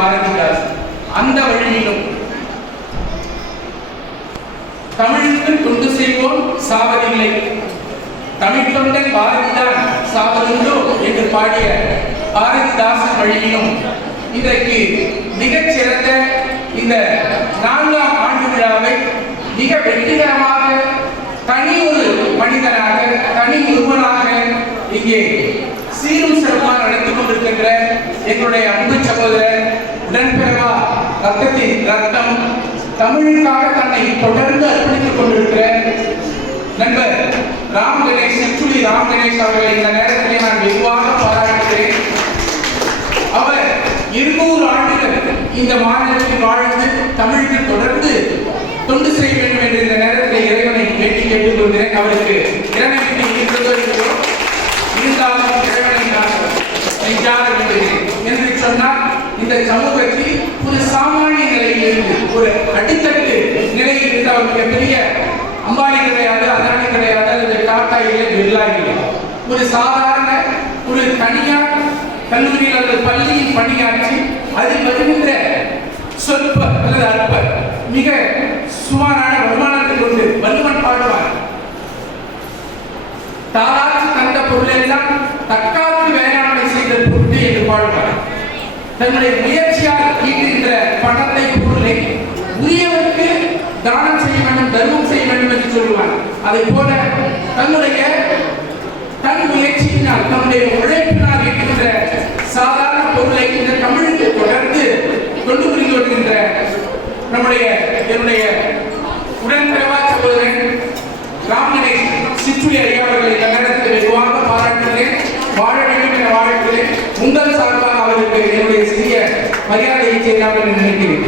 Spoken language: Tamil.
பாரதிதாசன். அந்த வழியிலும் தமிழுக்கு தொண்டு செய்வோம் சாவதில்லை, தமிழ் தொண்டன் பாரதிதான் சாவதுண்டோ என்று பாடிய பாரதிதாசன் வழியிலும் இன்றைக்கு மிகச்சிறந்த இந்த 4ஆம் ஆண்டு விழாவை மிக வெற்றிகரமாக தனி ஒரு மனிதனாக தனி ஒருவனாக இங்கே சீரும் சிறப்பாக நடத்தி கொண்டிருக்கின்ற எங்களுடைய அன்பு சகோதரர் உடன்பிறவா ரத்தத்தின் ரத்தம் தமிழுக்காக தன்னை தொடர்ந்து அர்ப்பணித்துக் கொண்டிருக்கிற நண்பர் ராம் கணேஷ், சிற்றுளி ராம் கணேஷ் அவர்களை இந்த நேரத்திலே நான் வெகுவாக பாராட்டுகிறேன். அவர் 200 ஆண்டுகள் இந்த மாநிலத்தில் வாழ்ந்து தமிழுக்கு தொடர்ந்து தொண்டு செய்ய வேண்டும் என்று இந்த நேரத்தில் இறைவனை வேண்டி கேட்டுக்கொள்கிறேன். அவருக்கு இறைவனை இருந்தாலும் இறைவனை நான் நெஞ்சார வேண்டுகிறேன் என்று சொன்னால் இந்த சமூகத்தில் ஒரு சாமானிய நிலையில் இருந்து ஒரு அடித்தட்டு நிலையில் இருந்து அவர் மிகப்பெரிய அம்பானி கிடையாது, அதானி கிடையாது, அல்லது டாடா இல்லை, பிர்லா இல்லை, ஒரு சாதாரண ஒரு தனியார் கல்லூரியில் அல்லது பள்ளியில் பணியாற்றி அதில் வருகின்ற சொற்ப அல்லது அற்ப மிக சுமாரான வருமானத்தை கொண்டு வள்ளுவன் பாடுவார், தாராற்று தந்த பொருளெல்லாம் தற்காத்து வேளாண்மை செய்த பொருட்டு என்று பாடுவார். தன்னுடைய முயற்சியால் ஈட்டுகின்ற பணத்தை பொருளை உரியவருக்கு தானம் செய்ய வேண்டும், தர்மம் செய்ய வேண்டும் என்று சொல்லுவார். அதை போல தன்னுடைய தன் முயற்சியினால் தன்னுடைய உழைப்பினால் ஈட்டுகின்ற சாதாரண பொருளை இந்த தமிழுக்கு தொடர்ந்து கொண்டு புரிந்து வருகின்ற நம்முடைய என்னுடைய உடன்பிறவா சகோதரன் ராம் கணேஷ் சிற்றுளி ஐயா அவர்களை இந்த நேரத்தில் வெகுவாக பாராட்டுகிறேன். வாழ வேண்டும் என வாழ்த்துகிறேன். உங்கள் சார்பாக அவருக்கு என்னுடைய சிறிய மரியாதையை செய்யலாம் என்று நினைக்கிறேன்.